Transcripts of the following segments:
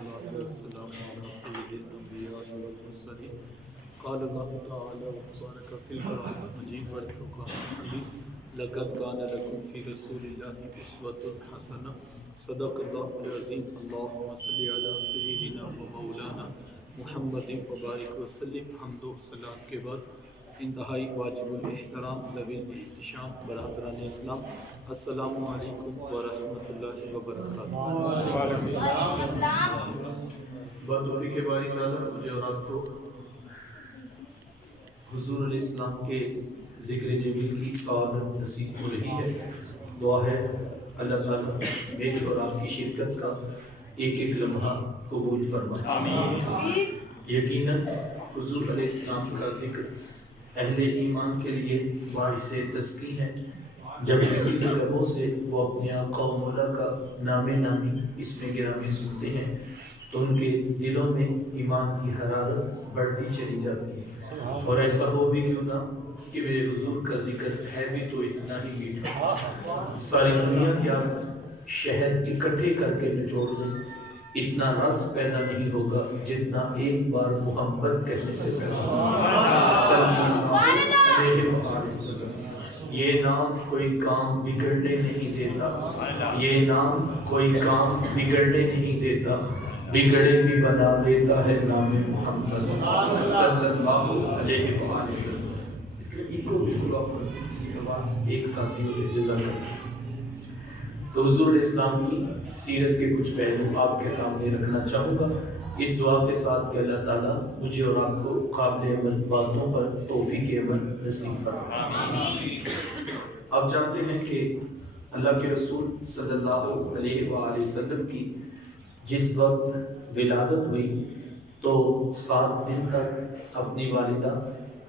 والصلاة والسلام على سيد الأنبياء والمرسلين قال الله تعالى وبارك في القرآن المجيد والفرقان الحميد لقد كان لكم في رسول الله أسوة حسنة صدق الله العظيم اللهم صل على سيدنا ومولانا محمد وبارک وسلم. حمد و صلاۃ کے بعد انتہائی واجب الاحترام ذوی الاحتشام برادران اسلام، السلام علیکم ورحمۃ اللہ وبرکاتہ. بتوفیق باری تعالیٰ مجھے اور آپ کو حضور علیہ السلام کے ذکر جمیل کی سعادت نصیب ہو رہی ہے. دعا ہے اللہ تعالیٰ میری اور آپ کی شرکت کا ایک ایک لمحہ قبول فرمائے. آمین. یقیناً حضور علیہ السلام کا ذکر اہل ایمان کے لیے باعث تسکین ہے. جب کسی کے لبوں سے وہ اپنے آقا و مولا کا نام نامی اسم گرامی سنتے ہیں تو ان کے دلوں میں ایمان کی حرارت بڑھتی چلی جاتی ہے. اور ایسا ہو بھی کیوں نہ کہ میرے حضور کا ذکر ہے بھی تو اتنا ہی میٹھا. ساری دنیا کیا شہد اکٹھے کر کے نچوڑ دیں اتنا رس پیدا نہیں ہوگا جتنا ایک بار محمد کہنے سے یہ نام کوئی کام بگڑنے نہیں دیتا. یہ نام کوئی کام بگڑنے نہیں دیتا. بگڑے بھی بنا دیتا ہے نام محمد صلی اللہ علیہ وسلم. اس کے ایک کو بالکل آواز ایک ساتھی ہوئے جزاک اللہ. تو حضور علیہ السلام کی سیرت کے کچھ پہلو آپ کے سامنے رکھنا چاہوں گا اس دعا کے ساتھ کہ اللہ تعالیٰ مجھے اور آپ کو قابل عمل باتوں پر توفیق عمل نصیب فرمائے. آپ جانتے ہیں کہ اللہ کے رسول صلی اللہ علیہ وآلہ وسلم کی جس وقت ولادت ہوئی تو 7 دن تک اپنی والدہ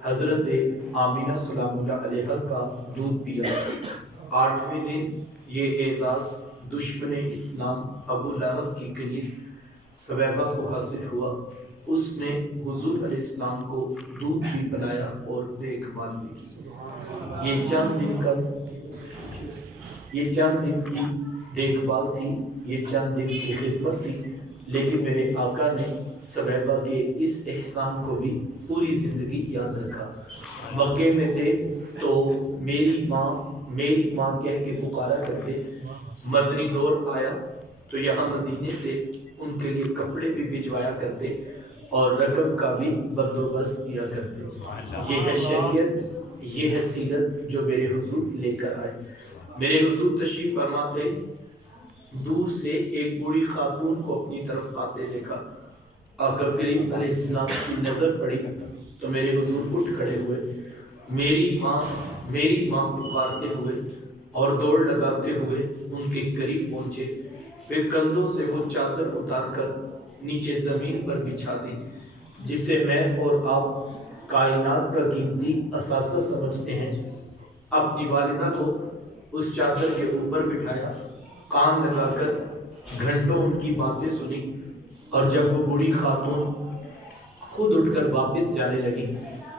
حضرت آمینہ سلام اللہ علیہ کا دودھ پیا. 8ویں دن یہ اعزاز دشمن اسلام ابو لہب کی کنیز سویبہ کو حاصل ہوا. اس نے حضور علیہ السلام کو دودھ بھی پلایا اور دیکھ بھال بھی کی. یہ چند دن کی دیکھ بھال تھی، یہ چند دن کی خدمت تھی، لیکن میرے آقا نے سویبہ کے اس احسان کو بھی پوری زندگی یاد رکھا. مکے میں تھے تو میری ماں کہہ کے پکارا کرتے. مدنی دور آیا تو یہاں مدینے سے ان کے لیے کپڑے بھی بھجوایا کرتے اور رقم کا بھی بندوبست کیا کرتے. یہ ہے شریعت، یہ ہے سیرت جو میرے حضور لے کر آئے. میرے حضور تشریف فرما تھے. دور سے ایک بوڑھی خاتون کو اپنی طرف آتے دیکھا. آقا کریم علیہ السلام کی نظر پڑی تو میرے حضور اٹھ کھڑے ہوئے. میری ماں پکارتے ہوئے اور دوڑ لگاتے ہوئے ان کے قریب پہنچے. پھر کندھوں سے وہ چادر اتار کر نیچے زمین پر بچھا دی جسے میں اور آپ کائنات کا قیمتی اثاثہ سمجھتے ہیں. اپنی والدہ کو اس چادر کے اوپر بٹھایا، کان لگا کر گھنٹوں ان کی باتیں سنی. اور جب وہ بوڑھی خاتون خود اٹھ کر واپس جانے لگی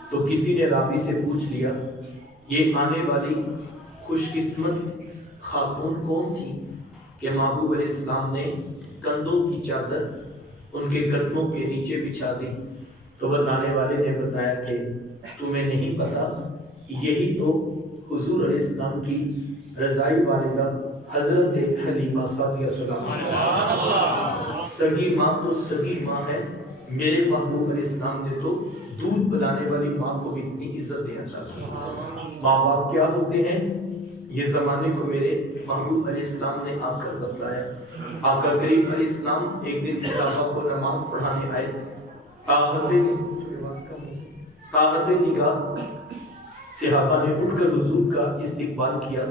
تو کسی نے راوی سے پوچھ لیا یہ آنے والی خوش قسمت خاتون کون تھی کہ محبوب علیہ السلام نے کندھوں کی چادر ان کے قدموں کے نیچے بچھا دی. تو بتانے والے نے بتایا کہ تمہیں نہیں پتا، یہی تو حضور علیہ السلام کی رضائی والدہ حضرت حلیمہ سعدیہ سلام. سگی ماں تو سگی ماں ہے. میرے محبوب علیہ السلام نے تو دودھ بنانے والی ماں کو بھی اتنی عزت دیا تھا. ماں باپ کیا ہوتے ہیں یہ زمانے کو میرے محبوب علیہ السلام نے آ کر بتلایا. آقا کریم علیہ السلام ایک دن صحابہ کو نماز پڑھانے آئے. طاعت نگاہ صحابہ نے اٹھ کر حضور کا استقبال کیا.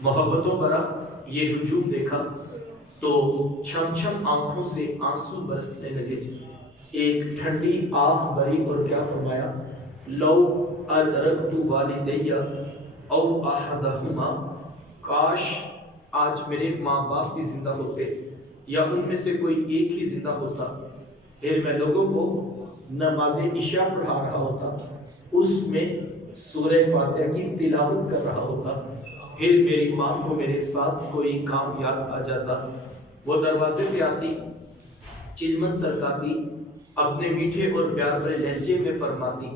محبتوں بھرا یہ ہجوم دیکھا تو چھم چھم آنکھوں سے آنسو برسنے لگے. ایک ٹھنڈی آہ بری اور کیا فرمایا، لو ادرکت والدیہ او احدہما، کاش آج میرے ماں باپ بھی زندہ ہوتے یا ان میں سے کوئی ایک ہی زندہ ہوتا، پھر میں لوگوں کو نماز عشاء پڑھا رہا ہوتا، اس میں سورہ فاتحہ کی تلاوت کر رہا ہوتا، پھر میری ماں کو میرے ساتھ کوئی کام یاد آ جاتا. وہ دروازے پہ آتی چلمن سرکاری اپنے میٹھے اور پیار بھرے لہجے میں فرماتی،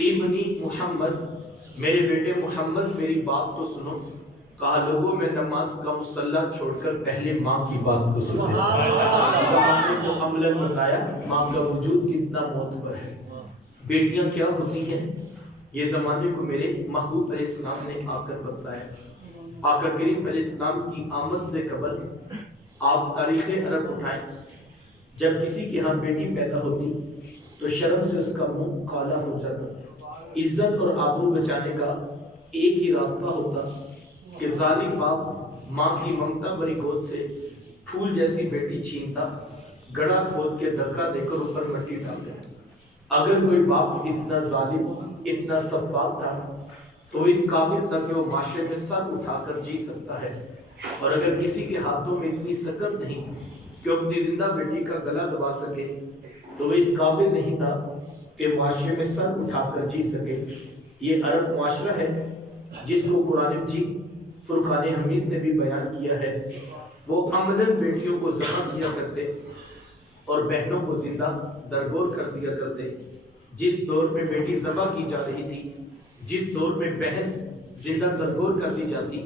ابنی محمد، میرے بیٹے محمد میری بات تو سنو۔ کہا لوگوں میں نماز کا مصلح چھوڑ کر پہلے ماں کی بات کو سنو۔ زمانے کو عملاً بتایا ماں کا وجود کتنا معتبر ہے، بیٹیاں کیا ہوتی ہیں، یہ زمانے کو میرے محبوب علیہ السلام نے آ کر بتایا۔ آقا کریم علیہ السلام کی آمد سے قبل آپ تاریخ عرب اٹھائیں، جب کسی کے ہاں بیٹی پیدا ہوتی تو شرم سے اس کا منہ کالا ہو جاتا۔ عزت اور آبرو بچانے کا ایک ہی راستہ ہوتا کہ ظالم باپ ماں کی ممتا بھری گود سے پھول جیسی بیٹی چھینتا، گڑھا کھود کے دھکا دے کر اوپر مٹی ڈال دیتا۔ اگر کوئی باپ اتنا ظالم، اتنا سفاک تھا تو اس قابل تھا کہ وہ معاشرے میں سر اٹھا کر جی سکتا ہے، اور اگر کسی کے ہاتھوں میں اتنی سکت نہیں کہ اپنی زندہ بیٹی کا گلا دبا سکے تو وہ اس قابل نہیں تھا کہ معاشرے میں سر اٹھا کر جی سکے۔ یہ عرب معاشرہ ہے جس کو قرآن مجید فرقان حمید نے بھی بیان کیا ہے۔ وہ عملاً بیٹیوں کو ذبح کیا کرتے اور بہنوں کو زندہ درگور کر دیا کرتے۔ جس دور میں بیٹی ذبح کی جا رہی تھی، جس دور میں بہن زندہ درگور کر دی جاتی،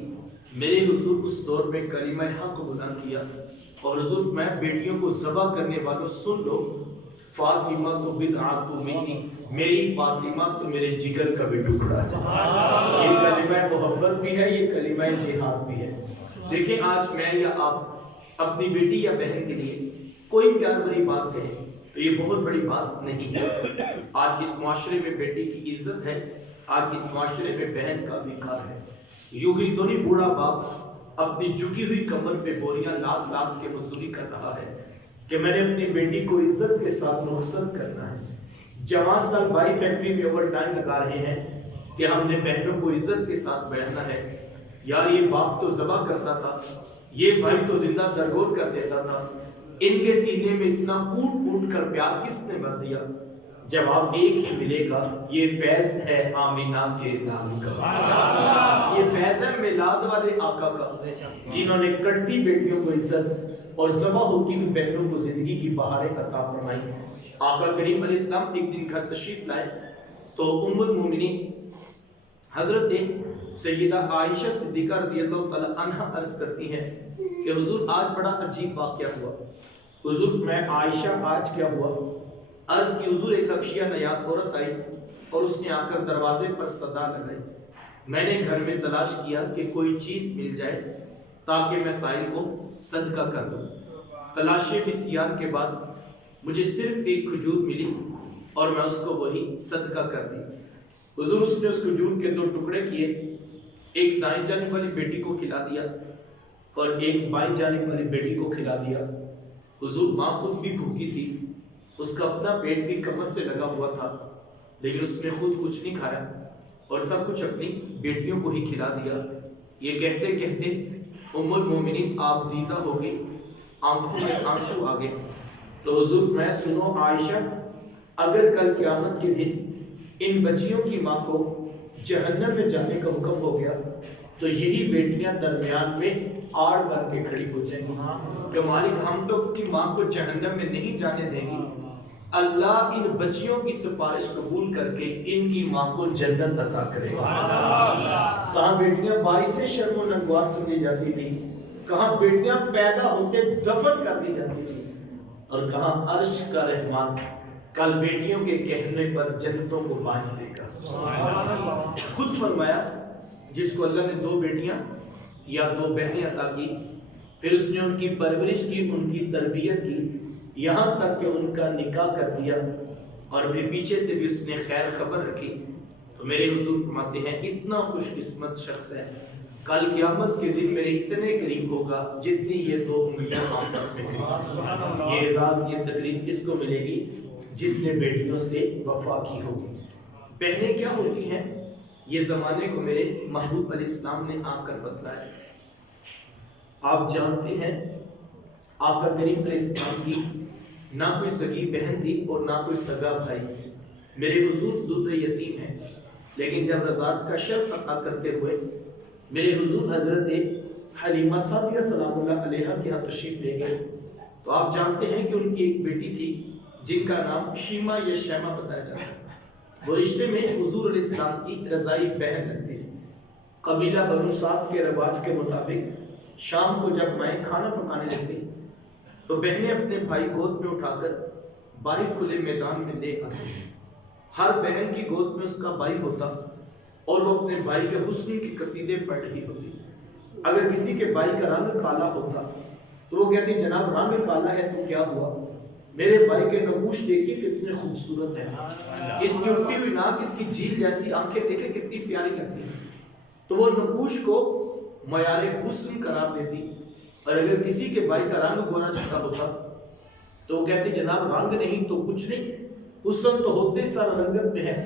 میرے حضور اس دور میں کلمہ حق بلند کیا اور حضور میں بیٹیوں کو ذبح کرنے والوں سن لو، فاطمہ تو بدعت منی، میری فاطمہ تو میرے جگر کا بھی ٹکڑا ہے۔ یہ کلمہ محبت بھی ہے، یہ کلمہ جہاد بھی ہے۔ دیکھیں آج میں یا آپ اپنی بیٹی یا بہن کے لیے کوئی پیار بھری بات کہیں تو یہ بہت بڑی بات نہیں ہے۔ آج اس معاشرے میں بیٹی کی عزت ہے، آج اس معاشرے میں بہن کا وقار ہے۔ یوں ہی تو نہیں بوڑھا باپ اپنی جھکی ہوئی کمر پہ بوریاں لاد لاد کے مزدوری کر رہا ہے کہ میں نے اپنی بیٹی کو عزت کے ساتھ رخصت کرنا ہے۔ جوان سال بائی فیکٹری میں اوور ٹائم لگا رہے ہیں کہ ہم نے بہنوں کو عزت کے ساتھ بیٹھنا ہے۔ یار یہ باپ تو ذبح کرتا تھا، یہ بھائی تو زندہ درگور کر دیتا تھا، ان کے سینے میں اتنا کوٹ کوٹ کر پیار کس نے بھر دیا؟ جواب ایک ہی ملے گا، یہ فیض ہے آمینہ کے نام کا، یہ فیض ہے میلاد والے آقا کا، جنہوں نے کٹتی بیٹیوں کو عزت اور ذبح ہوتی ہوئی بہنوں کو زندگی کی بہاریں عطا فرمائی۔ آقا کریم علیہ السلام ایک دن گھر تشریف لائے تو ام المومنین حضرت سیدہ عائشہ صدیقہ رضی اللہ تعالی عنہ عرض کرتی ہیں کہ حضور آج بڑا عجیب واقعہ ہوا۔ حضور میں عائشہ آج کیا ہوا؟ عرض کی حضور ایک حبشیہ نیاب عورت آئی اور اس نے آ کر دروازے پر صدا لگائی۔ میں نے گھر میں تلاش کیا کہ کوئی چیز مل جائے تاکہ میں سائل کو صدقہ کر دوں۔ تلاشی بسیار کے بعد مجھے صرف ایک کھجور ملی اور میں اس کو وہی صدقہ کر دی۔ حضور اس نے اس کھجور کے 2 ٹکڑے کیے، ایک دائیں جانب والی بیٹی کو کھلا دیا اور ایک بائیں جانب والی بیٹی کو کھلا دیا۔ حضور ماں خود بھی بھوکی تھی، اس کا اپنا پیٹ بھی کمر سے لگا ہوا تھا، لیکن اس نے خود کچھ نہیں کھایا اور سب کچھ اپنی بیٹیوں کو ہی کھلا دیا۔ یہ کہتے کہتے ام المومنین آپ دیدہ ہو گئی، آنکھوں میں آنسو آ گئے۔ تو حضور میں سنو عائشہ، اگر کل قیامت کے دن ان بچیوں کی ماں کو جہنم میں جانے کا حکم ہو گیا تو یہی بیٹیاں درمیان میں آڑ بن کے کھڑی ہو جائیں گی کہ مالک ہم تو اپنی ماں کو جہنم میں نہیں جانے دیں گی، اللہ ان بچیوں کی سفارش قبول کر کے ان کی ماں کو جنت عطا کرے گا۔ کہاں بیٹیاں باعث شرم و نگوا سمجھی جاتی تھی، کہاں بیٹیاں پیدا ہوتے دفن کر دی جاتی تھی، اور کہاں عرش کا رحمان کل بیٹیوں کے کہنے پر جنتوں کو باندھ دے گا۔ خود فرمایا جس کو اللہ نے 2 بیٹیاں یا 2 بہنیں عطا کی، پھر اس نے ان کی پرورش کی، ان کی تربیت کی، یہاں تک کہ ان کا نکاح کر دیا اور پھر پیچھے سے بھی اس نے خیر خبر رکھی، تو میرے حضور فرماتے ہیں اتنا خوش قسمت شخص ہے کل قیامت کے دن میرے اتنے قریب ہوگا جتنی یہ 2 انگلیاں آپس میں قریب۔ یہ اعزاز، یہ تقریب کس کو ملے گی؟ جس نے بیٹیوں سے وفا کی ہوگی۔ بہنیں کیا ہوتی ہیں یہ زمانے کو میرے محبوب علیہ السلام نے آ کر بتلایا۔ آپ جانتے ہیں آقا کریم علیہ السلام کی نہ کوئی سگی بہن تھی اور نہ کوئی سگا بھائی۔ میرے حضور دودھ یتیم ہیں، لیکن جب رضاعت کا شرف عطا کرتے ہوئے میرے حضور حضرت حلیمہ سعدیہ سلام اللہ علیہا کے ہاں تشریف لے گئے تو آپ جانتے ہیں کہ ان کی ایک بیٹی تھی جن کا نام شیما یا شیما بتایا جاتا ہے. وہ رشتے میں حضور علیہ السلام کی رضائی بہن لگتی ہے. قبیلہ بنو سعد کے رواج کے مطابق شام کو جب مائیں کھانا پکانے لگتی تو بہنیں اپنے بھائی گود میں اٹھا کر باہر کھلے میدان میں لے آتی. ہر بہن کی گود میں اس کا بھائی ہوتا اور وہ اپنے بھائی کے حسن کی قصیدے پڑھ رہی ہوتی. اگر کسی کے بھائی کا رنگ کالا ہوتا تو وہ کہتی جناب رنگ کالا ہے تو کیا ہوا، میرے بھائی کے نقوش دیکھیے کتنے خوبصورت ہیں، اس کی اٹھی ہوئی ناک، اس کی جھیل جیسی آنکھیں دیکھیں کتنی پیاری لگتی ہیں. تو وہ نقوش کو معیار حسن قرار دیتی. اور اگر کسی کے بھائی کا رنگ گورا چھٹا ہوتا تو وہ کہتی جناب رنگ نہیں تو کچھ نہیں، حسن تو ہوتے سر رنگت میں ہے،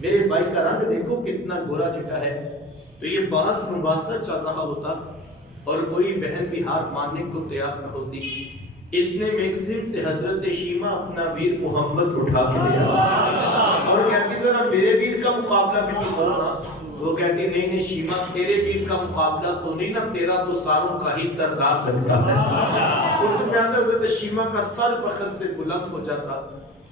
میرے بھائی کا رنگ دیکھو کتنا گورا چھٹا ہے. تو یہ بحث مباحثہ چل رہا ہوتا اور کوئی بہن بھی ہار ماننے کو تیار نہ ہوتی. اتنے میں ایک سمت سے حضرت شیما اپنا ویر محمد اٹھا کے لے آئی اور کہتی ذرا میرے ویر کا مقابلہ بھی تو کرو نا. وہ کہتی نہیں نہیں شیما تیرے ویر کا مقابلہ تو نہیں نا، تیرا تو ساروں کا ہی سردار بنتا ہے. اردو میں آتا حضرت شیما کا سر فخر سے بلند ہو جاتا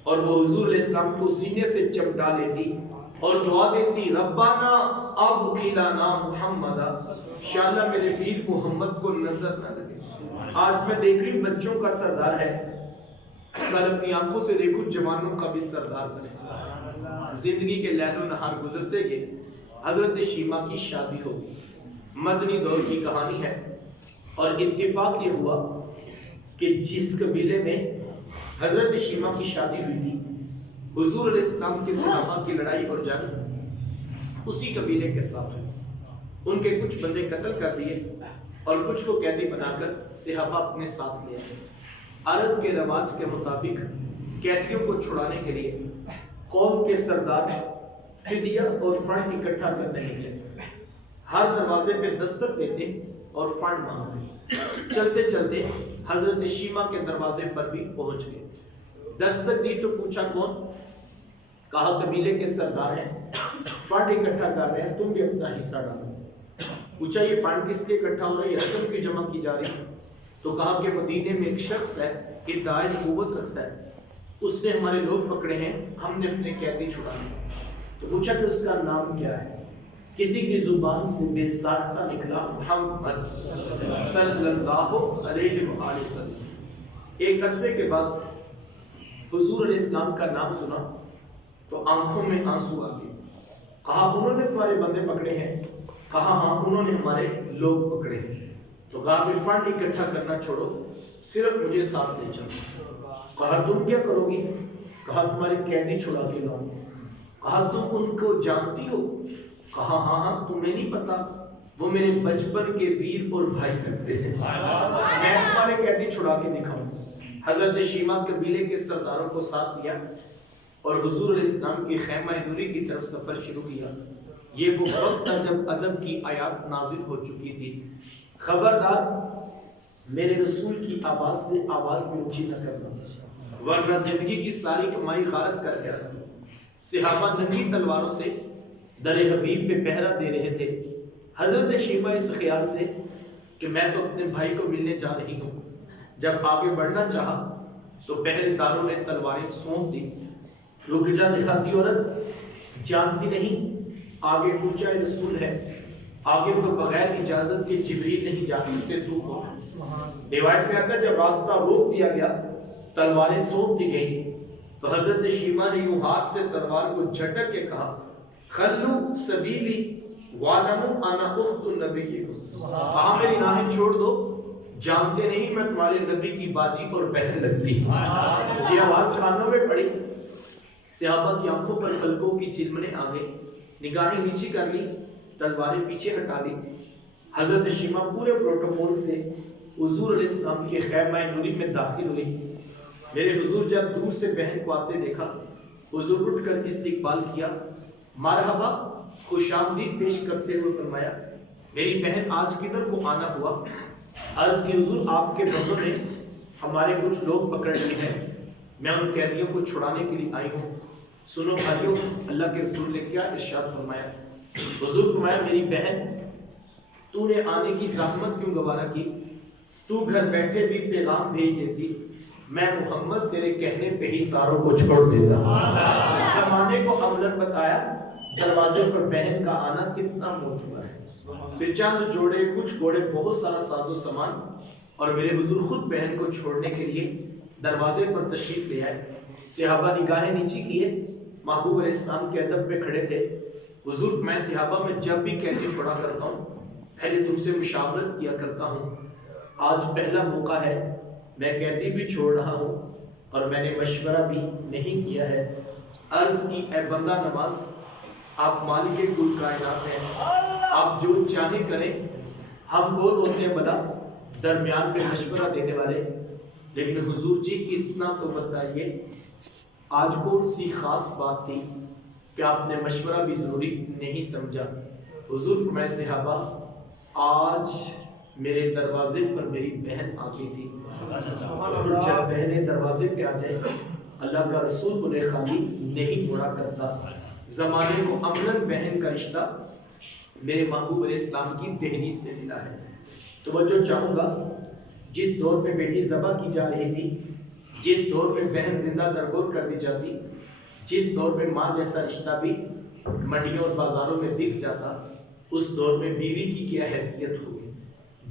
اور وہ حضور علیہ السلام کو سینے سے چمٹا لیتی اور دعا دیتی ربنا اب کھلانا محمد، انشاءاللہ میرے ویر محمد کو نظر نہ لگے. آج میں دیکھ رہی ہوں بچوں کا سردار ہے، کل اپنی آنکھوں سے دیکھوں جوانوں کا بھی سردار بنے. زندگی کے لیل و نہار گزرتے گئے، حضرت شیما کی شادی ہو گئی. مدنی دور کی کہانی ہے اور اتفاق یہ ہوا کہ جس قبیلے میں حضرت شیما کی شادی ہوئی تھی، حضور علیہ السلام کے صحابہ کی لڑائی اور جنگ اسی قبیلے کے ساتھ ہوئی. ان کے کچھ بندے قتل کر دیے اور کچھ کو قیدی بنا کر صحابہ اپنے ساتھ لے آئے. عرب کے رواج کے مطابق قیدیوں کو چھڑانے کے لیے قوم کے سردار فدیہ اور فنڈ اکٹھا کرنے نکلے. ہر دروازے پہ دستک دیتے اور فنڈ مانگتے. چلتے چلتے حضرت شیما کے دروازے پر بھی پہنچ گئے. دستک دی تو پوچھا کون؟ کہا قبیلے کے سردار ہیں، فنڈ اکٹھا کر رہے ہیں، تم بھی اپنا حصہ ڈالو. پوچھا یہ فنڈ کس لیے اکٹھا ہو رہی ہے، رقم کی جمع کی جا رہی ہے؟ تو کہا کہ مدینے میں ایک شخص ہے، ادعائے نبوت رکھتا ہے، اس نے ہمارے لوگ پکڑے ہیں، ہم نے اپنے قیدی چھڑا لیے. تو پوچھا کہ اس کا نام کیا ہے؟ کسی کی زبان سے بے ساختہ نکلا محمد صلی اللہ علیہ وآلہ وسلم. ایک عرصے کے بعد حضور علیہ السلام کا نام سنا تو آنکھوں میں آنسو آ گئے. کہا انہوں نے تمہارے بندے پکڑے ہیں؟ کہا ہاں انہوں نے ہمارے لوگ پکڑے ہیں. تو کہا کہ فنڈ اکٹھا کرنا چھوڑو، صرف مجھے ساتھ لے چلو. کہا تم کیا کرو گی؟ کہا تمہارے قیدی چھڑا کے لاؤں. کہا تم ان کو جانتی ہو؟ کہا ہاں ہاں، تمہیں نہیں پتا وہ میرے بچپن کے ویر اور بھائی لگتے ہیں، میں تمہارے قیدی چھڑا کے دکھاؤں. حضرت شیما قبیلے کے سرداروں کو ساتھ لیا اور حضور علیہ السلام کی خیمہ نوری کی طرف سفر شروع کیا. یہ وہ وقت تھا جب ادب کی آیات نازل ہو چکی تھی. خبردار میرے رسول کی آواز سے آواز بھی اونچی نہ کرنا ورنہ زندگی کی ساری کمائی غارت کر کے رکھنا. صحابہ ننگی تلواروں سے در حبیب پہ پہرا دے رہے تھے. حضرت شیما اس خیال سے کہ میں تو اپنے بھائی کو ملنے جا رہی ہوں، جب آگے بڑھنا چاہا تو پہرے داروں نے تلواریں سونپ دی. رک جا دیہاتی عورت، جانتی نہیں آگے اونچا رسول ہے، آگے تو بغیر اجازت کے جبریل نہیں جا سکتے، تو ہو. روایت میں آتا ہے جب راستہ روک دیا گیا، تلواریں سونپ دی گئی تو حضرت شیما نے یوں ہاتھ سے تلوار کو جھٹک کے کہا خلو سبیلی وَعْلَمُوا أَنَا أُخْتُ النَّبِيِّ. کہا میری راہیں چھوڑ دو، جانتے نہیں میں تمہارے نبی کی باجی اور بہن لگتی ہوں. یہ آواز کانوں میں پڑی. صحابہ کی آنکھوں پر پلکوں کی چلمنے آ گئی، نگاہیں نیچی کر لی، تلواریں پیچھے ہٹا لی. حضرت شیما پورے پروٹوکول سے حضور علیہ السلام کے خیمہ نوری میں داخل ہوئی. میرے حضور جب دور سے بہن کو آتے دیکھا، حضور اٹھ کر استقبال کیا، مرحبا خوش آمدید پیش کرتے ہوئے فرمایا میری بہن آج کدھر کو آنا ہوا؟ عرض کی حضور آپ کے بندوں نے ہمارے کچھ لوگ پکڑ لیے ہیں، میں ان قیدیوں کو چھڑانے کے لیے آئی ہوں. سنو بھائیو، اللہ کے رسول نے کیا ارشاد فرمایا؟ حضور فرمایا میری بہن تو نے آنے کی زحمت کیوں گوارا کی؟ تو گھر بیٹھے بھی پیغام بھیج دیتی، میں محمد تیرے کہنے پہ ہی ساروں کو چھوڑ دیتا۔ زمانے کو عملاً بتایا دروازے پر بہن کا آنا کتنا معتبر ہے۔ پھر چند جوڑے، کچھ گھوڑے، بہت سارا ساز و سامان، اور میرے حضور خود بہن کو چھوڑنے کے لیے دروازے پر تشریف لے آئے۔ صحابہ نگاہیں نیچی کیے، محبوب علیہ السلام کے ادب پہ کھڑے تھے۔ حضور میں صحابہ میں جب بھی کہتے چھوڑا کرتا ہوں پہلے تم سے مشاورت کیا کرتا ہوں، آج پہلا موقع ہے، میں کہتی بھی چھوڑ رہا ہوں اور میں نے مشورہ بھی نہیں کیا ہے۔ عرض کی اے بندہ نواز، آپ مالک کل کائنات ہیں، آپ جو چاہے کریں، ہم کون ہوتے ہیں بلا درمیان میں مشورہ دینے والے، لیکن حضور جی اتنا تو بتائیے آج کون سی خاص بات تھی کہ آپ نے مشورہ بھی ضروری نہیں سمجھا؟ حضور فرمائے صحابہ آج میرے دروازے پر میری بہن آ گئی تھی، اور جب بہنیں دروازے پہ آ جائیں اللہ کا رسول انہیں خالی نہیں موڑا کرتا۔ زمانے کو عملاً بہن کا رشتہ میرے محبوب علیہ السلام کی دہلیز سے ملا ہے۔ توجہ چاہوں گا، جس دور پہ بیٹی ذبح کی جا رہی تھی، جس دور پہ بہن زندہ درگور کر دی جاتی، جس دور پہ ماں جیسا رشتہ بھی منڈیوں اور بازاروں میں بک جاتا، اس دور میں بیوی کی کیا حیثیت ہوگی؟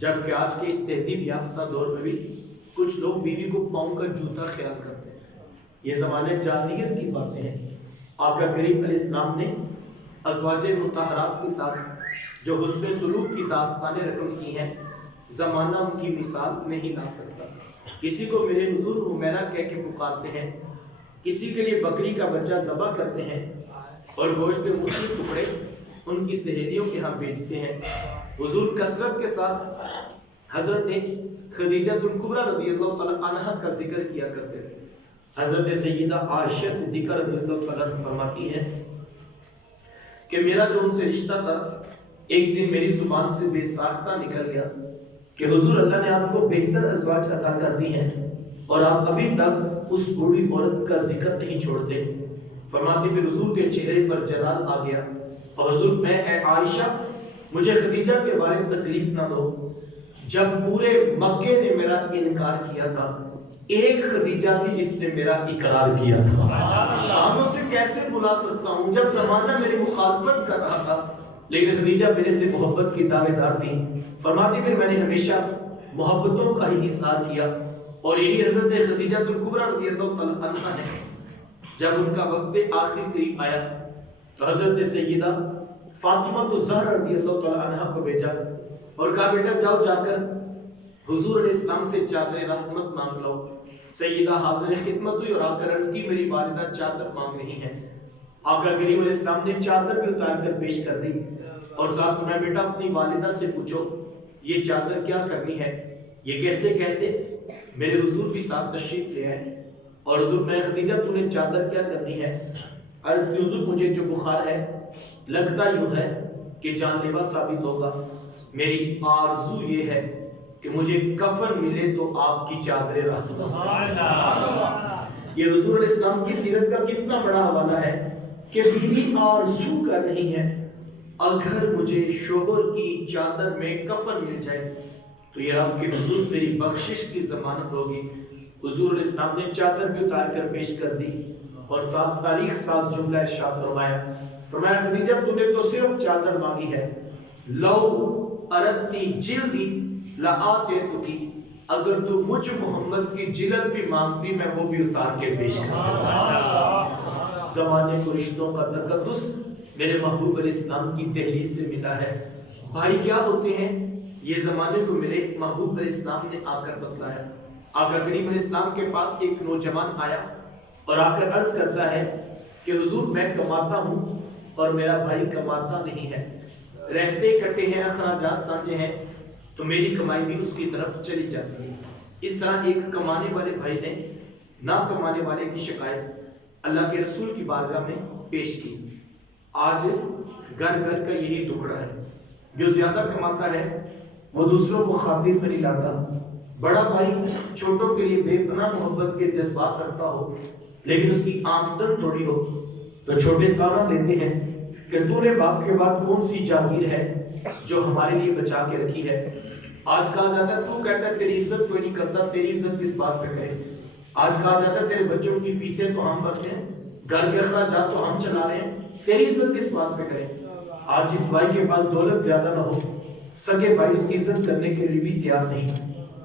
جبکہ آج کے اس تہذیب یافتہ دور میں بھی کچھ لوگ بیوی کو پاؤں کا جوتا خیال کرتے ہیں۔ یہ زمانے جاہلیت کی باتیں ہیں۔ آقا کریم علیہ السلام نے ازواج مطہرات کے ساتھ جو حسن سلوک کی داستانیں رقم کی ہیں، زمانہ ان کی مثال نہیں لا سکتا۔ کسی کو میرے حضور حمیرہ کہہ کے پکارتے ہیں، کسی کے لیے بکری کا بچہ ذبح کرتے ہیں اور گوشت کے مختلف ٹکڑے ان کی سہیلیوں کے ہاں بیچتے ہیں۔ حضور کثرت کے ساتھ حضرت خدیجہ الکبریٰ رضی اللہ تعالیٰ عنہا کا ذکر کیا کرتے تھے۔ حضرت سیدہ عائشہ صدیقہ رضی اللہ تعالیٰ عنہ فرماتی ہیں کہ میرا جو ان سے رشتہ تھا ایک دن میری زبان سے بے ساختہ نکل گیا کہ حضور اللہ نے آپ کو بہتر ازواج عطا کر دی ہیں اور آپ ابھی تک اس بوڑھی عورت کا ذکر نہیں چھوڑتے۔ فرماتے پھر حضور کے چہرے پر جلال آ گیا اور حضور میں اے عائشہ مجھے خدیجہ کے بارے میں تکلیف نہ دو، جب پورے مکے نے میرا انکار کیا تھا ایک خدیجہ تھی جس نے میرا اقرار کیا تھا۔ ہم اسے کیسے بلا سکتا ہوں جب زمانہ میری مخالفت کر رہا تھا، لیکن خدیجہ میرے سے محبت کی دعوے دار تھی۔ فرماتی پھر میں نے ہمیشہ محبتوں کا ہی اظہار کیا، اور یہی حضرت خدیجہ الکبریٰ رضی اللہ تعالیٰ عنہا نے جب ان کا وقت آخر قریب آیا تو حضرت سیدہ فاطمہ الزہرا رضی اللہ تعالیٰ عنہا کو بھیجا اور کہا بیٹا جاؤ جا کر حضور علیہ السلام سے چادر رحمت مانگ لو۔ سیدہ حاضر خدمت ہوئی اور آ کر عرض کی میری والدہ چادر مانگ رہی ہے۔ آقا کریم علیہ السلام نے چادر بھی اتار کر پیش کر دی اور ساتھ فرمایا بیٹا اپنی والدہ سے پوچھو یہ چادر کیا کرنی ہے۔ یہ کہتے کہتے میرے حضور بھی ساتھ تشریف لے آئے اور حضور میں خدیجہ تو نے چادر کیا کرنی ہے؟ عرض کی حضور مجھے جو بخار ہے لگتا یوں ہے کہ جان لیوا ثابت ہوگا، میری آرزو یہ ہے کہ مجھے کفن ملے تو آپ کی چادر رحمت۔ یہ حضور علیہ السلام کی سیرت کا کتنا بڑا حوالہ ہے کہ بیوی آرزو کر رہی ہے اگر مجھے شوہر کی چادر میں کفن مل جائے تو یہ رب کے حضور میری بخشش کی ضمانت ہوگی۔ حضور علیہ السلام نے چادر بھی اتار کر پیش کر دی اور ساتھ تاریخ ساز جملہ ارشاد فرمایا خدیجہ تو نے تو صرف چادر مانگی ہے، لو اردتی جلدی لآتے تکی، اگر تو مجھ محمد کی جلد بھی مانگتی میں وہ بھی اتار کے پیش کرتا۔ زمانے کو رشتوں کا تقدس میرے محبوب علیہ السلام کی دہلیز سے ملا ہے۔ بھائی کیا ہوتے ہیں یہ زمانے کو میرے محبوب علیہ السلام نے آ کر بتلایا۔ آقا کریم علیہ السلام کے پاس ایک نوجوان آیا اور آ کر عرض کرتا ہے کہ حضور میں کماتا ہوں اور میرا بھائی کماتا نہیں ہے، رہتے کٹے ہیں اخراجات سانجے ہیں تو میری کمائی بھی اس کی طرف چلی جاتی ہے۔ اس طرح ایک کمانے والے بھائی نے نہ کمانے والے کی شکایت اللہ کے رسول کی بارگاہ میں پیش کی۔ آج گھر گھر کا یہی ٹکڑا ہے، جو زیادہ کماتا ہے وہ دوسروں کو خاطر میں نہیں لاتا۔ بڑا بھائی چھوٹوں کے لیے بے پناہ محبت کے جذبات رکھتا ہو لیکن اس کی آمدن تھوڑی ہو تو چھوٹے تانا دیتے ہیں کہ تو نے باپ کے بعد کون سی جاگیر ہے جو ہمارے لیے بچا کے رکھی ہے۔ آج کہا جاتا ہے تو کہتا ہے تیری عزت کوئی نہیں کرتا، تیری عزت کس بات پہ کرے؟ آج کہا جاتا ہے تیرے بچوں کی فیسیں تو ہم بھرتے ہیں، گھر کے اخراجات تو ہم چلا رہے ہیں، تیری عزت کس بات پہ کرے؟ آج جس بھائی کے پاس دولت زیادہ نہ ہو، سگے بھائی اس کی عزت کرنے کے لیے بھی تیار نہیں،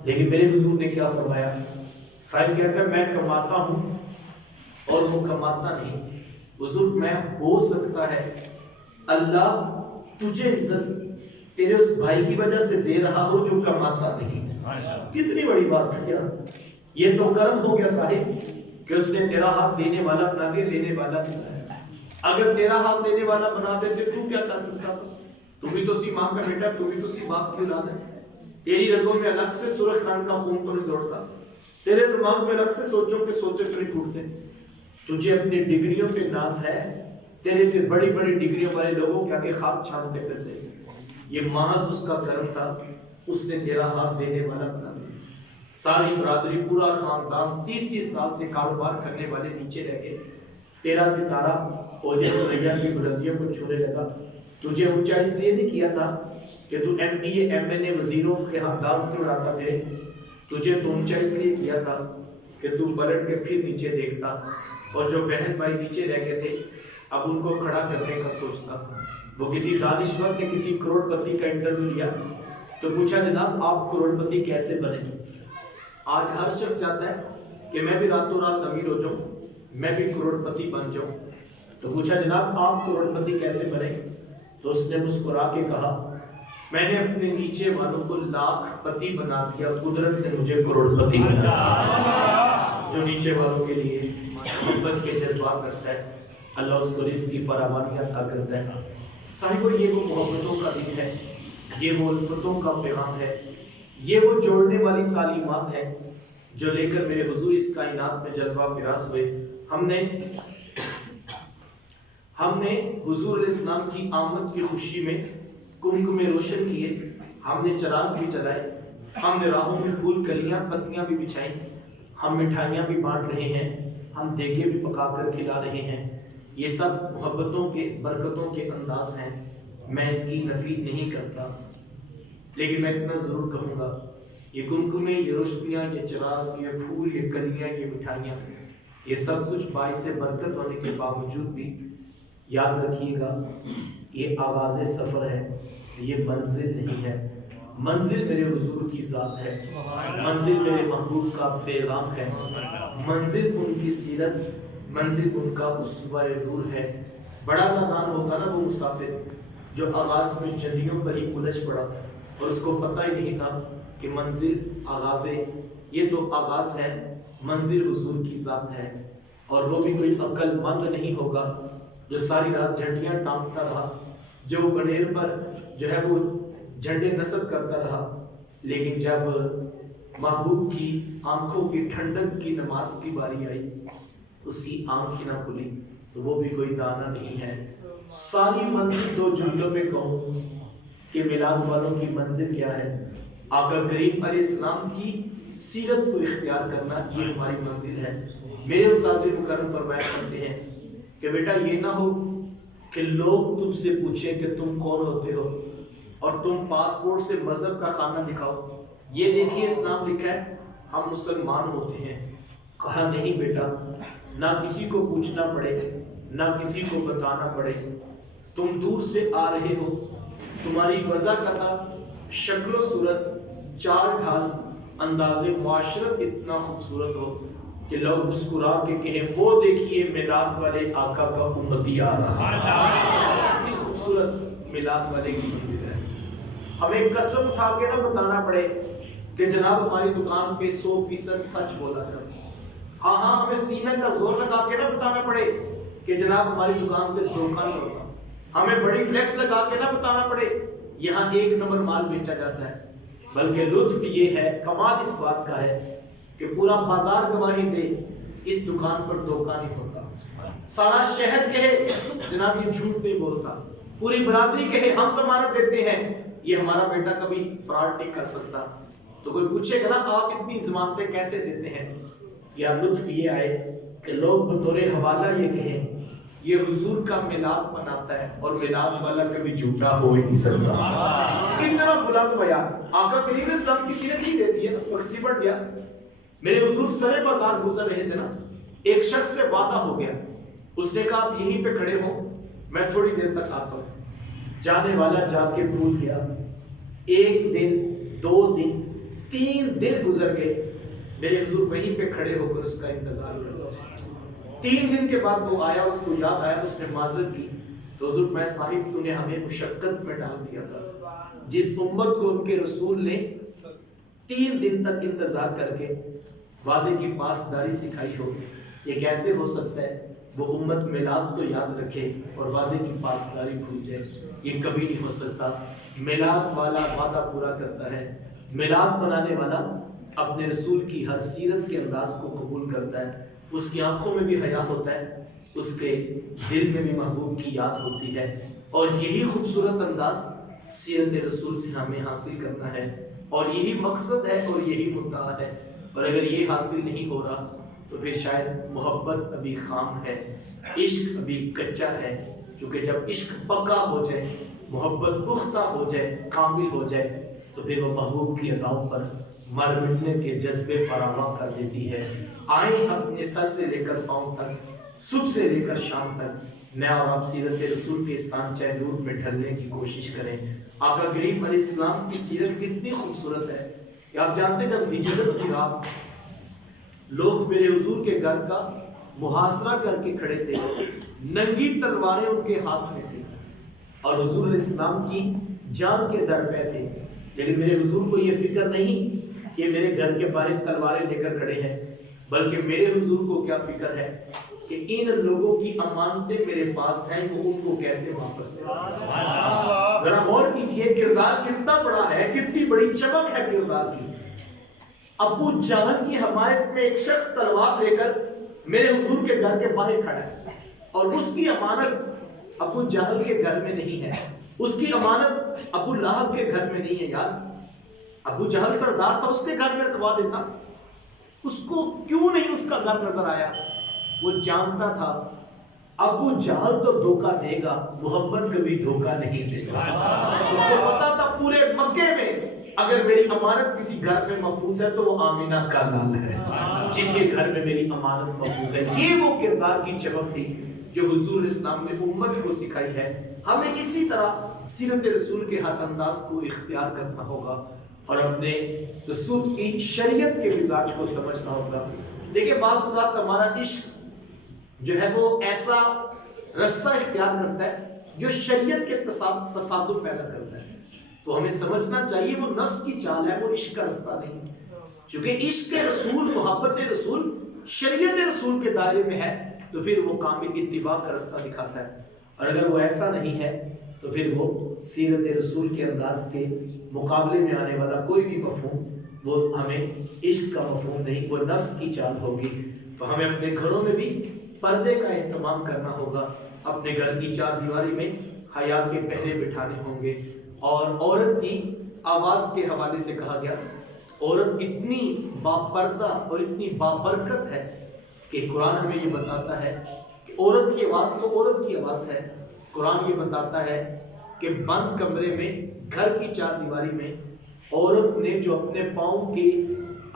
لیکن میرے حضور نے کیا فرمایا؟ صاحب کہتا ہے میں کماتا ہوں اور وہ کماتا نہیں۔ حضور میں ہو سکتا ہے اللہ تجھے عزت تیرے اس بھائی کی وجہ سے دے رہا ہو جو کماتا نہیں۔ کتنی بڑی بات ہے یار، یہ تو کرم ہو گیا صاحب کہ اس نے تیرا ہاتھ دینے والا بنا کے لینے والا بنایا۔ اگر تیرا ہاتھ دینے والا بنا دیتے تو کیا کر سکتا تھا؟ تو بھی تو سی ماں کا بیٹا، تو بھی تو سی باپ کی اولاد ہے۔ تیری رگوں میں الگ سے سرخ رنگ کا خون تو نہیں دوڑتا، تیرے دماغ میں الگ سے سوچوں کے سوتے تو نہیں ٹوٹتے۔ تجھے اپنی ڈگریوں پہ ناز ہے، تیرے سے بڑی بڑی ڈگریوں والے لوگوں کے آگے خاک چھانتے پھرتے۔ یہ محض اس کا کرم تھا، اس نے تیرا ہاتھ دینے والا بنا دیا۔ ساری برادری، پورا خاندان 30 سال سے کاروبار کرنے والے نیچے رہ گئے۔ تیرا ستارہ اوجے سریا کی بلندیوں کو چھونے لگا۔ تجھے اونچا اس لیے نہیں کیا تھا کہ تو MPA MNA وزیروں کے خاندان کیوں اڑاتا پھرے، تجھے تو اونچا اس لیے کیا تھا کہ تو پلٹ کے پھر نیچے دیکھتا، اور جو بہن بھائی نیچے رہ گئے تھے اب ان کو کھڑا کرنے کا سوچتا۔ وہ کسی دانشور نے کسی کروڑ پتی کا انٹرویو لیا تو پوچھا جناب آپ کروڑ پتی کیسے بنے؟ آج ہر شخص چاہتا ہے کہ میں بھی راتوں رات امیر ہو جاؤں، میں بھی کروڑ پتی بن جاؤں۔ تو پوچھا جناب آپ کروڑ پتی کیسے بنے؟ تو اس نے مسکرا کے کہا میں نے اپنے نیچے والوں کو لاکھ پتی بنا دیا، قدرت نے مجھے کروڑ پتی بنا دیا۔ جو نیچے والوں کے لیے محبت کے جذبات رکھتا ہے اللہ اس کو رزق کی فراوانی عطا کرتا ہے۔ صاحبو یہ وہ محبتوں کا دن ہے، یہ وہ الفتوں کا پیغام ہے، یہ وہ جوڑنے والی تعلیمات ہے جو لے کر میرے حضور اس کائنات میں جلوہ فراز ہوئے۔ ہم نے حضور علیہ السلام کی آمد کی خوشی میں کمکمے روشن کیے، ہم نے چراغ بھی جلائے، ہم نے راہوں میں پھول کلیاں پتیاں بھی بچھائیں، ہم مٹھائیاں بھی بانٹ رہے ہیں، ہم دیگیں بھی پکا کر کھلا رہے ہیں۔ یہ سب محبتوں کے برکتوں کے انداز ہیں، میں اس کی نفی نہیں کرتا، لیکن میں اتنا ضرور کہوں گا یہ کمکمے، یہ روشنیاں، یہ چراغ، یہ پھول، یہ کلیاں، یہ مٹھائیاں، یہ سب کچھ باعث برکت ہونے کے باوجود بھی یاد رکھیے گا یہ آغاز سفر ہے، یہ منزل نہیں ہے۔ منزل میرے حضور کی ذات ہے، منزل میرے محبوب کا پیغام ہے، منزل ان کی سیرت، منزل ان کا اسوہ نور ہے۔ بڑا نادان ہوگا نا وہ مسافر جو آغاز میں جھنڈیوں پر ہی الجھ پڑا اور اس کو پتہ ہی نہیں تھا کہ منزل آغاز ہے، یہ تو آغاز ہے، منزل حضور کی ذات ہے۔ اور وہ بھی کوئی عقل مند نہیں ہوگا جو ساری رات جھنڈیاں ٹانگتا رہا، جو بنیر پر جو ہے وہ جھنڈے نصب کرتا رہا، لیکن جب محبوب کی آنکھوں کی ٹھنڈک کی نماز کی باری آئی اس کی آنکھ ہی نہ کھلی، تو وہ بھی کوئی دانا نہیں ہے۔ ساری منزل دو جملوں میں کہوں کہ میلاد والوں کی منزل کیا ہے؟ آقا کریم علیہ السلام کی سیرت کو اختیار کرنا، یہ ہماری منزل ہے۔ میرے استاد مکرم فرمایا کرتے ہیں کہ بیٹا یہ نہ ہو کہ لوگ تجھ سے پوچھیں کہ تم کون ہوتے ہو اور تم پاسپورٹ سے مذہب کا خانہ دکھاؤ، یہ دیکھیے اسلام لکھا ہے ہم مسلمان ہوتے ہیں۔ کہا نہیں بیٹا، نہ کسی کو پوچھنا پڑے، نہ کسی کو بتانا پڑے، تم دور سے آ رہے ہو، تمہاری وضع قطع، شکل و صورت، چال ڈھال، انداز معاشرت اتنا خوبصورت ہو کہ لوگ مسکرا کے کہیں وہ دیکھیے میلاد والے آقا کا امتی آ رہا ہے۔ اتنی خوبصورت میلاد والے کی منزل ہے۔ ہمیں قسم اٹھا کے نہ بتانا پڑے کہ جناب ہماری دکان پہ 100% سچ بولا کرے۔ ہاں ہمیں سینہ کا زور لگا کے نہ بتانا پڑے کہ جناب ہماری دکان پہ دھوکہ نہیں ہوتا۔ ہمیں بڑی فلیکس لگا کے نہ بتانا پڑے یہاں 1 نمبر مال بیچا جاتا ہے، بلکہ لطف یہ ہے، کمال اس بات کا ہے کہ پورا بازار گواہی دے اس دکان پر دھوکہ نہیں ہوتا۔ سارا شہر کہے جناب یہ جھوٹ نہیں بولتا، پوری برادری کہے ہم ضمانت دیتے ہیں یہ ہمارا بیٹا کبھی فراڈ نہیں کر سکتا۔ تو کوئی پوچھے گا نا آپ اتنی ضمانتیں کیسے دیتے ہیں؟ یا لطف یہ آئے کہ لوگ بطور حوالہ یہ کہیں یہ حضور کا میلاد مناتا ہے اور میلاد والا کبھی جھوٹا ہو ہی نہیں سکتا۔ اتنا بلند بیان آقا کریم علیہ السلام کی سیرت ہی دیتی ہے۔ وقت بڑھ گیا، میرے حضور سرے بازار گزر رہے تھے نا، ایک شخص سے وعدہ ہو گیا، اس نے کہا آپ یہیں پہ کھڑے ہو، میں تھوڑی دیر تک آتا ہوں۔ جانے والا جا کے بھول گیا، ایک دن، 2 دن، 3 دن گزر گئے، میرے حضور وہیں پہ کھڑے ہو کر اس کا انتظار کر رہا۔ 3 دن کے بعد وہ آیا، اس کو یاد آیا، اس نے معذرت کی، تو حضور میں صاحب تو نے ہمیں مشقت میں ڈال دیا تھا۔ جس امت کو ان کے رسول نے 3 دن تک انتظار کر کے وعدے کی پاسداری سکھائی ہو، یہ کیسے ہو سکتا ہے وہ امت میلاد تو یاد رکھے اور وعدے کی پاسداری بھول جائے؟ یہ کبھی نہیں ہو سکتا۔ میلاد والا وعدہ پورا کرتا ہے، میلاد منانے والا اپنے رسول کی ہر سیرت کے انداز کو قبول کرتا ہے، اس کی آنکھوں میں بھی حیا ہوتا ہے، اس کے دل میں بھی محبوب کی یاد ہوتی ہے، اور یہی خوبصورت انداز سیرت رسول سے ہمیں حاصل کرنا ہے، اور یہی مقصد ہے اور یہی مدعا ہے۔ اور اگر یہ حاصل نہیں ہو رہا تو پھر شاید محبت ابھی خام ہے، عشق ابھی کچا ہے، کیونکہ جب عشق پکا ہو جائے، محبت پختہ ہو جائے، کامل ہو جائے، تو پھر وہ محبوب کی اداؤں پر مر مٹنے کے جذبے فراواں کر دیتی ہے۔ آئیں اپنے سر سے لے کر پاؤں تک، صبح سے لے کر شام تک میں اور آپ سیرت رسول کے سانچہ نور میں ڈھلنے کی کوشش کریں۔ آقا کریم علیہ السلام کی سیرت کتنی خوبصورت ہے کہ آپ جانتے ہیں جب ہجرت کی رات لوگ میرے حضور کے گھر کا محاصرہ کر کے کھڑے تھے، ننگی تلواریں ان کے ہاتھ میں تھیں اور حضور علیہ السلام کی جان کے در پہ تھے، لیکن میرے حضور کو یہ فکر نہیں کہ میرے گھر کے باہر تلواریں لے کر کھڑے ہیں، بلکہ میرے حضور کو کیا فکر ہے کہ ان لوگوں کی امانتیں میرے پاس ہیں، وہ ان کو کیسے واپس کریں۔ ذرا غور کیجئے کردار کتنا بڑا ہے، کتنی بڑی چمک ہے کردار کی۔ ابو جہل کی حمایت میں ایک شخص تلوار لے کر میرے حضور کے گھر کے باہر کھڑا ہے، اور اس کی امانت ابو جہل کے گھر میں نہیں ہے، اس کی امانت ابو لہب کے گھر میں نہیں ہے۔ یار ابو جہل سردار تھا، اس کے گھر میں رکھوا دیتا، اس کو کیوں نہیں اس کا گھر نظر آیا؟ وہ جانتا تھا ابو جہل تو دھوکہ دے گا، محمد کبھی دھوکہ نہیں دے گا۔ اس کو پتا تھا پورے مکے میں اگر میری امانت کسی گھر میں محفوظ ہے تو وہ آمینہ کا نام ہے، جن کے گھر میں میری امانت محفوظ ہے۔ یہ وہ کردار کی چمک تھی جو حضور اسلام نے امت کو سکھائی ہے۔ ہمیں اسی طرح سیرت رسول کے ہر انداز کو اختیار کرنا ہوگا اور اپنے رسول کی شریعت کے مزاج کو سمجھنا ہوگا۔ دیکھیں بعض اوقات ہمارا عشق جو ہے وہ ایسا رستہ اختیار کرتا ہے جو شریعت کے تصادم پیدا کرتا ہے، تو ہمیں سمجھنا چاہیے وہ نفس کی چال ہے، وہ عشق کا رستہ نہیں، چونکہ عشق رسول، محبت رسول شریعت رسول کے دائرے میں ہے تو پھر وہ کامل اتباع کا رستہ دکھاتا ہے، اور اگر وہ ایسا نہیں ہے تو پھر وہ سیرت رسول کے انداز کے مقابلے میں آنے والا کوئی بھی مفہوم وہ ہمیں عشق کا مفہوم نہیں، وہ نفس کی چال ہوگی۔ تو ہمیں اپنے گھروں میں بھی پردے کا اہتمام کرنا ہوگا، اپنے گھر کی چار دیواری میں حیا کے پہرے بٹھانے ہوں گے۔ اور عورت کی آواز کے حوالے سے کہا گیا عورت اتنی باپردہ اور اتنی بابرکت ہے کہ قرآن ہمیں یہ بتاتا ہے کہ عورت کی آواز تو عورت کی آواز ہے۔ قرآن یہ بتاتا ہے کہ بند کمرے میں، گھر کی چار دیواری میں عورت نے جو اپنے پاؤں کے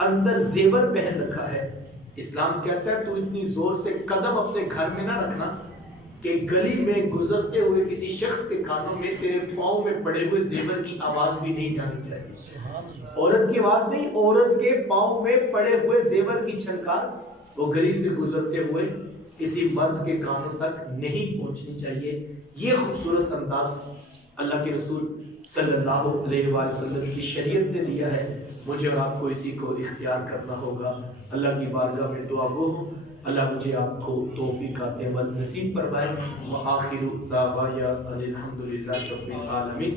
اندر زیور پہن رکھا ہے، اسلام کہتا ہے تو اتنی زور سے قدم اپنے گھر میں نہ رکھنا کہ گلی میں گزرتے ہوئے کسی شخص کے کانوں میں تیرے پاؤں میں پڑے ہوئے زیور کی آواز بھی نہیں جانی چاہیے۔ عورت کی آواز نہیں، عورت کے پاؤں میں پڑے ہوئے زیور کی چھنکار وہ گلی سے گزرتے ہوئے کسی مرد کے کانوں تک نہیں پہنچنی چاہیے۔ یہ خوبصورت انداز اللہ کے رسول صلی اللہ علیہ وآلہ وسلم کی شریعت نے دیا ہے، مجھے اور آپ کو اسی کو اختیار کرنا ہوگا۔ اللہ کی بارگاہ میں دعا گو ہوں، اللہ مجھے آپ کو توفیقات عمل نصیب فرمائے۔ وآخر دعوانا ان الحمد للہ رب العالمین۔